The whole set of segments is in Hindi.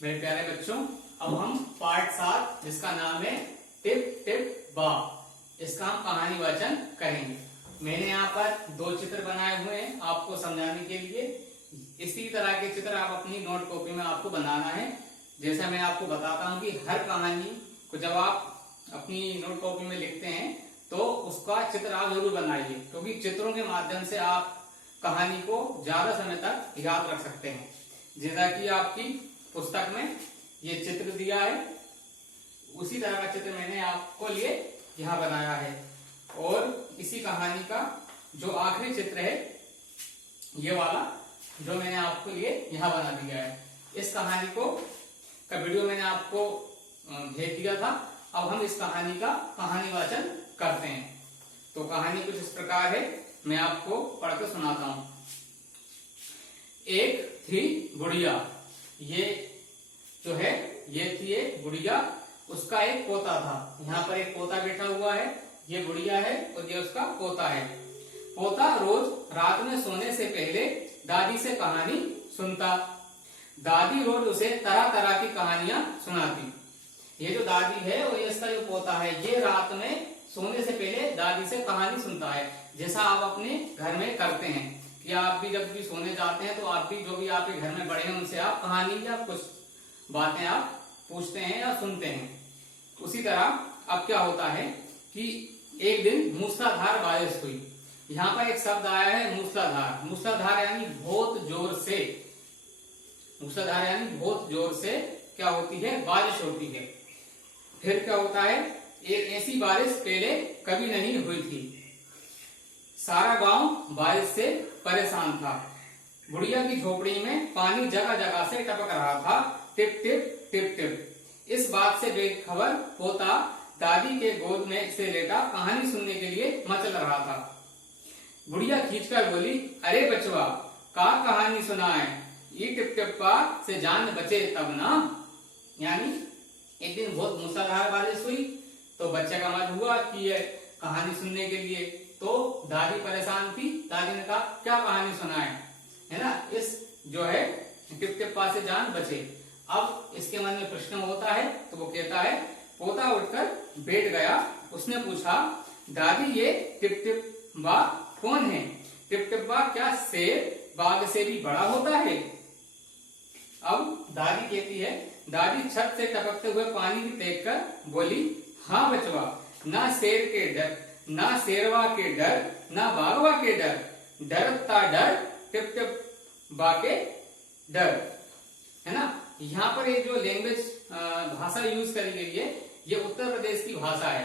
मेरे प्यारे बच्चों, अब हम पार्ट 7 जिसका नाम है टिप टिप बा, इसका हम कहानी वाचन करेंगे। मैंने यहाँ पर 2 चित्र बनाए हुए हैं आपको समझाने के लिए। इसी तरह के चित्र आप अपनी नोट कॉपी में आपको बनाना है। जैसा मैं आपको बताता हूँ कि हर कहानी को जब आप अपनी नोट कॉपी में लिखते हैं तो उसका चित्र आप जरूर बनाइए, क्योंकि चित्रों के माध्यम से आप कहानी को ज्यादा समय तक याद रख सकते हैं। जैसा कि आपकी पुस्तक में ये चित्र दिया है, उसी तरह का चित्र मैंने आपको लिए यहाँ बनाया है। और इसी कहानी का जो आखिरी चित्र है, ये वाला जो मैंने आपको लिए यहाँ बना दिया है। इस कहानी का वीडियो मैंने आपको भेज दिया था। अब हम इस कहानी का कहानी वाचन करते हैं। तो कहानी कुछ इस प्रकार है, मैं आपको पढ़कर सुनाता हूं। एक थी गुड़िया, ये जो है ये थी एक गुड़िया, उसका एक पोता था। यहाँ पर एक पोता बैठा हुआ है, ये गुड़िया है और ये उसका पोता है। पोता रोज रात में सोने से पहले दादी से कहानी सुनता। दादी रोज उसे तरह तरह की कहानियां सुनाती। ये जो दादी है और इसका जो पोता है, ये रात में सोने से पहले दादी से कहानी सुनता है। जैसा आप अपने घर में करते हैं कि आप भी जब भी सोने जाते हैं तो आप भी जो भी आपके घर में बड़े हैं उनसे आप कहानी या कुछ बातें आप पूछते हैं या सुनते हैं। उसी तरह अब क्या होता है कि एक दिन मूसलाधार बारिश हुई। यहाँ पर एक शब्द आया है मूसलाधार। मूसलाधार यानी बहुत जोर से, मूसलाधार यानी बहुत जोर से क्या होती है, बारिश होती है। फिर क्या होता है, एक ऐसी बारिश पहले कभी नहीं हुई थी। सारा गांव बारिश से परेशान था। गुड़िया की झोपड़ी में पानी जगह जगह से टपक रहा था, टिप टिप टिप टिप। इस बात से बेखबर पोता दादी के गोद में से लेटा कहानी सुनने के लिए मचल रहा था। गुड़िया खींचकर बोली, अरे बचवा, का कहानी सुनाए, ये टिप टिप्पा से जान बचे तब ना। यानी एक दिन बहुत मूसलाधार बारिश हुई तो बच्चे का मन हुआ कि ये कहानी सुनने के लिए। तो दादी परेशान थी, दादी ने कहा क्या कहानी सुनाए, है ना, इस जो है टिप टिप्पा से जान बचे। अब इसके मन में प्रश्न होता है तो वो कहता है, पोता उठकर बैठ गया। उसने पूछा, दादी ये टिप टिप बा कौन है? टिप टिप बा क्या शेर बाघ से भी बड़ा होता है? अब दादी कहती है, दादी छत से टपकते हुए पानी की देखकर बोली, हाँ बचवा, ना शेर के डर, ना शेरवा के डर, ना बाघवा के डर, डरता डर टिप टिप बा के डर। है ना, यहाँ पर ये जो लैंग्वेज भाषा यूज करी गई है, ये उत्तर प्रदेश की भाषा है।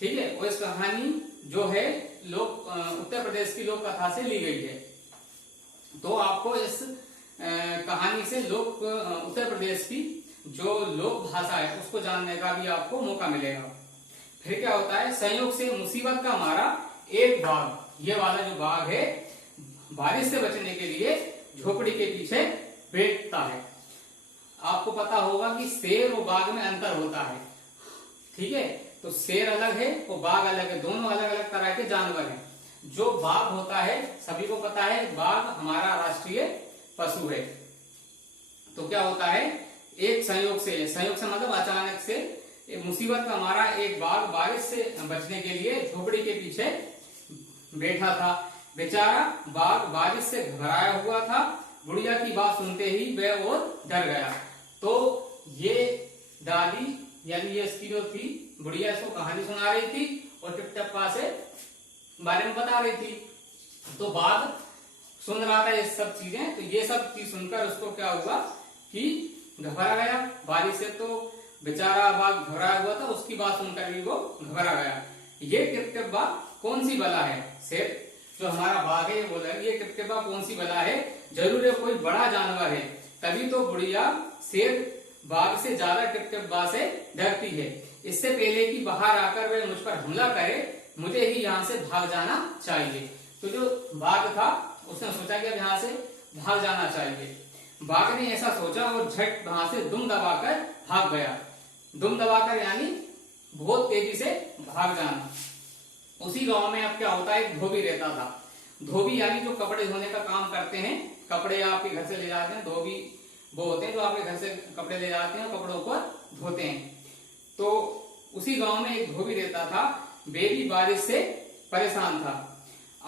ठीक है, और इस कहानी जो है लोक उत्तर प्रदेश की लोक कथा से ली गई है। तो आपको इस कहानी से उत्तर प्रदेश की जो लोक भाषा है उसको जानने का भी आपको मौका मिलेगा। फिर क्या होता है, संयोग से मुसीबत का मारा एक बाघ, ये वाला जो बाघ है, बारिश से बचने के लिए झोपड़ी के पीछे बैठता है। आपको पता होगा कि शेर और बाघ में अंतर होता है। ठीक है, तो शेर अलग है और बाघ अलग है, दोनों अलग अलग तरह के जानवर हैं। जो बाघ होता है, सभी को पता है, बाघ हमारा राष्ट्रीय पशु है। तो क्या होता है, एक संयोग से मतलब अचानक से एक मुसीबत का मारा एक बाघ बारिश से बचने के लिए झोपड़ी के पीछे बैठा था। बेचारा बाघ बारिश से घबराया हुआ था। गुड़िया की बात सुनते ही वह और डर गया। तो ये दादी यानी ये इसकी जो थी गुड़िया, इसको कहानी सुना रही थी और टिप टिप्पा से बारे में बता रही थी। तो बाघ सुन रहा था ये सब चीजें। तो ये सब चीज सुनकर उसको क्या हुआ कि घबरा गया बारिश से। तो बेचारा बाघ घबराया हुआ था, उसकी बात सुनकर भी वो घबरा गया। ये टिप टिप्पा कौन सी बला है? शेर जो हमारा बाघ है, ये बोला ये टिप टिप्पा कौन सी बला है, जरूर है कोई बड़ा जानवर है। तभी तो गुड़िया शेर बाघ से ज्यादा टिप टिप्पा से डरती है। इससे पहले कि बाहर आकर वह मुझ पर हमला करे, मुझे ही यहाँ से भाग जाना चाहिए। तो जो बाघ था उसने सोचा कि अब यहाँ से भाग जाना चाहिए। बाघ ने ऐसा सोचा और झट वहां से दुम दबाकर भाग गया। दुम दबाकर यानी बहुत तेजी से भाग जाना। उसी गांव में अब क्या होता है, एक धोबी रहता था। धोबी यानी जो कपड़े धोने का काम करते हैं, कपड़े आपके घर से ले जाते हैं, धोबी वो होते हैं जो आपके घर से कपड़े ले जाते हैं, कपड़ों को धोते हैं। तो उसी गांव में एक धोबी रहता था, वे भी बारिश से परेशान था।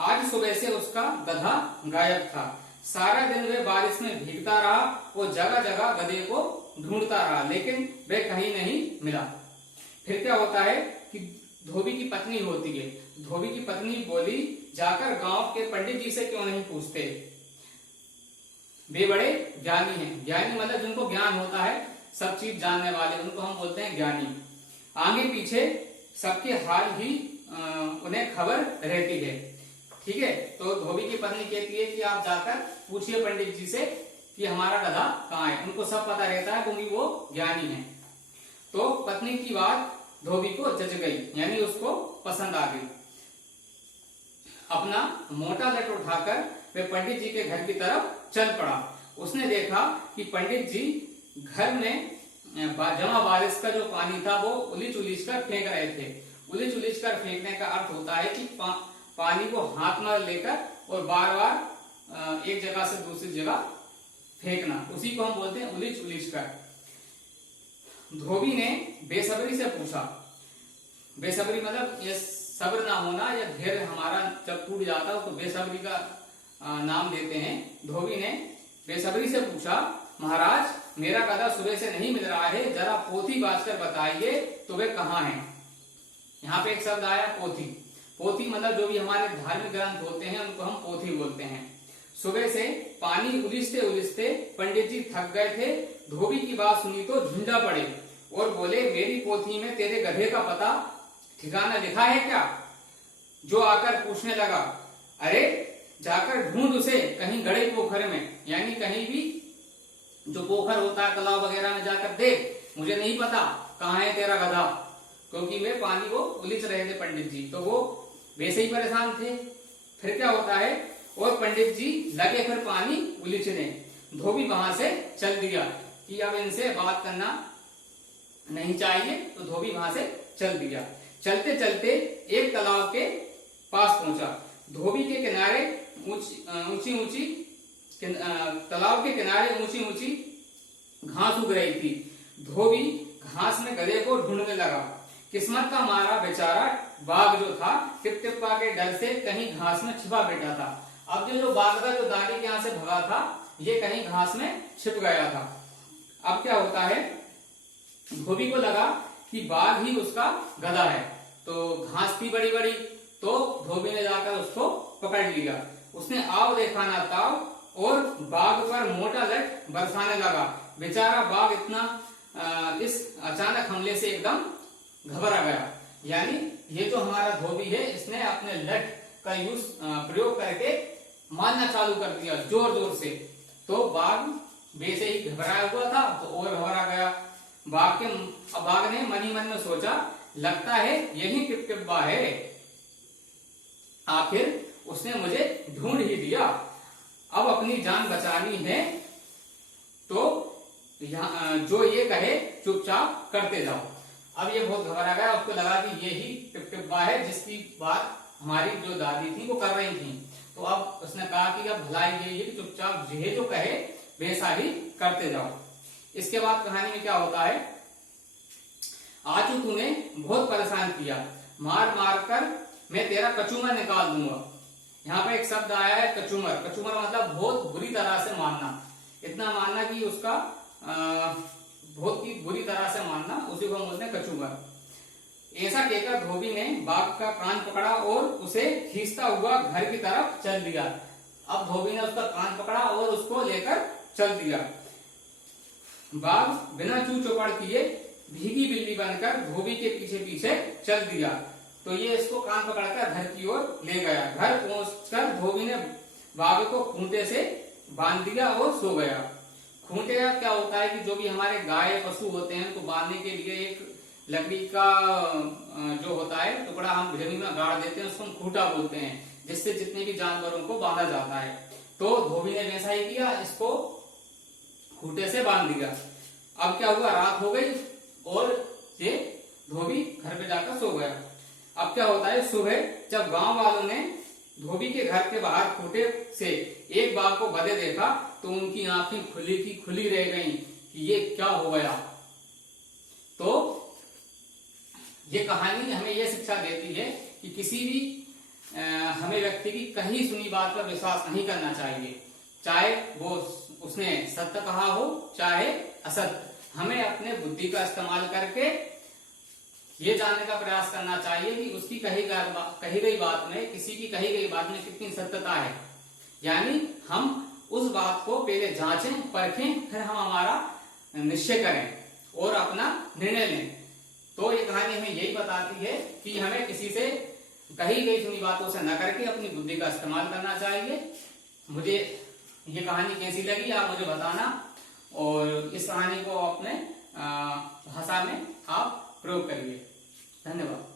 आज सुबह से उसका गधा गायब था। सारा दिन वह बारिश में भीगता रहा और जगह जगह गधे को ढूंढता रहा, लेकिन वह कहीं नहीं मिला। फिर क्या होता है कि धोबी की पत्नी होती है। धोबी की पत्नी बोली, जाकर गांव के पंडित जी से क्यों नहीं पूछते, वे बड़े ज्ञानी हैं। ज्ञानी मतलब जिनको ज्ञान होता है, सब चीज जानने वाले, उनको हम बोलते हैं ज्ञानी। आगे पीछे सबके हाल ही उन्हें खबर रहती है। ठीक है, तो धोबी की पत्नी कहती है कि आप जाकर पूछिए पंडित जी से कि हमारा गधा कहाँ है। उनको सब पता रहता है क्योंकि वो ज्ञानी है। तो पत्नी की बात धोबी को जच गई, यानी उसको पसंद आ गई। अपना मोटा लट उठाकर वह पंडित जी के घर की तरफ चल पड़ा। उसने देखा कि पंडित जी घर में जमा बारिश का जो पानी था वो उलीच उलीच कर फेंक रहे थे। उलीच उलीच कर फेंकने का अर्थ होता है कि पानी को हाथ में लेकर और बार बार एक जगह से दूसरी जगह फेंकना, उसी को हम बोलते हैं उलीच उलीच कर। धोबी ने बेसब्री से पूछा, बेसब्री मतलब ये सब्र ना होना या धैर्य हमारा जब टूट जाता है तो बेसब्री का नाम देते हैं। धोबी ने बेसब्री से पूछा, महाराज मेरा गधा सुबह से नहीं मिल रहा है, जरा पोथी बाजकर बताइए तो वे कहाँ है। यहाँ पे एक शब्द आया पोथी। पोथी मतलब जो भी हमारे धार्मिक ग्रंथ होते हैं उनको हम पोथी बोलते हैं। सुबह से पानी उलिझते उलिझते पंडित जी थक गए थे। धोबी की बात सुनी तो झुंझा पड़े और बोले, मेरी पोथी में तेरे गधे का पता ठिकाना लिखा है क्या? जो आकर पूछने लगा, अरे जाकर ढूंढ उसे कहीं गड़े पोखर में, यानी कहीं भी जो पोखर होता है तालाब वगैरह में जाकर देख, मुझे नहीं पता कहाँ है तेरा गधा। क्योंकि वे पानी को उलिझ रहे थे पंडित जी, तो वो वैसे ही परेशान थे। फिर क्या होता है, और पंडित जी लगे फिर पानी उलिझने। धोबी वहां से चल दिया कि अब इनसे बात करना नहीं चाहिए, तो धोबी वहां से चल दिया। चलते चलते एक तालाब के पास पहुंचा। धोबी के किनारे ऊंची ऊंची तालाब के किनारे ऊंची ऊंची घास उग रही थी। धोबी घास में गधे को ढूंढने लगा। किस्मत का मारा बेचारा बाघ जो था टिपटिपा के डर से कहीं घास में छिपा बैठा था। अब जो बाघ का जो दादी के यहाँ से भगा था, ये कहीं घास में छिप गया था। अब क्या होता है, धोबी को लगा कि बाघ ही उसका गधा है, तो घास थी बड़ी बड़ी, तो धोबी ने जाकर उसको पकड़ लिया। उसने आव देखा ना ताव और बाघ पर मोटा लट बरसाने लगा। बेचारा बाघ इतना इस अचानक हमले से एकदम घबरा गया। यानी ये जो हमारा धोबी है, इसने अपने लट का प्रयोग करके मारना चालू कर दिया जोर जोर से। तो बाघ वैसे ही घबराया हुआ था तो और घबरा गया। बाघ ने मन ही मन में सोचा, लगता है यही टिपटिपा है, आखिर उसने मुझे ढूंढ ही दिया। अब अपनी जान बचानी है तो यहाँ जो ये कहे चुपचाप करते जाओ। अब ये बहुत घबरा गया, उसको लगा कि ये ही टिपटिपा है जिसकी बात हमारी जो दादी थी वो कर रही थी। तो अब उसने कहा कि अब भलाई यही है कि चुपचाप ये जो कहे वैसा ही करते जाओ। इसके बाद कहानी में क्या होता है, आज तूने बहुत परेशान किया, मार मार कर मैं तेरा कचूमर निकाल दूंगा। यहाँ पे एक शब्द आया है कचूमर। कचूमर मतलब बहुत बुरी तरह से मारना, इतना मारना कि उसका बहुत ही बुरी तरह से मारना, उसी को हम बोलते हैं कचूमर। ऐसा कहकर धोबी ने बाघ का कान पकड़ा और उसे खींचता हुआ घर की तरफ चल दिया। अब धोबी ने उसका कान पकड़ा और उसको लेकर चल दिया। बाघ बिना चू चौपड़ किए भीगी बिल्ली बनकर धोबी के पीछे पीछे चल दिया। तो ये इसको कान पकड़कर घर की ओर ले गया। घर पहुंचकर धोबी ने बाघ को खूंटे से बांध दिया और सो गया। खूंटे का क्या होता है कि जो भी हमारे गाय पशु होते हैं तो बांधने के लिए एक लकड़ी का जो होता है टुकड़ा हम जमीन में गाड़ देते हैं, उसको हम खूंटा बोलते हैं, जिससे जितने भी जानवरों को बांधा जाता है। तो धोबी ने वैसा ही किया, इसको खूंटे से बांध दिया। अब क्या हुआ, रात हो गई और ये धोबी घर पे जाकर सो गया। अब क्या होता है, सुबह जब गांव वालों ने धोबी के घर के बाहर खूंटे से एक बाघ को बंधे देखा तो उनकी आंखें खुली की खुली रह गईं कि ये क्या हो गया। तो ये कहानी हमें यह शिक्षा देती है कि किसी भी हमें व्यक्ति की कहीं सुनी बात पर विश्वास नहीं करना चाहिए, चाहे वो उसने सत्य कहा हो चाहे असत्य। हमें अपने बुद्धि का इस्तेमाल करके ये जानने का प्रयास करना चाहिए कि उसकी कही गई बात में, किसी की कही गई बात में कितनी सत्यता है। यानी हम उस बात को पहले जांचें परखें, फिर हम हमारा निश्चय करें और अपना निर्णय लें। तो ये कहानी हमें यही बताती है कि हमें किसी से कही गई सुनी बातों से न करके अपनी बुद्धि का इस्तेमाल करना चाहिए। मुझे ये कहानी कैसी लगी आप मुझे बताना, और इस कहानी को अपने भाषा में आप प्रयोग करिए। धन्यवाद।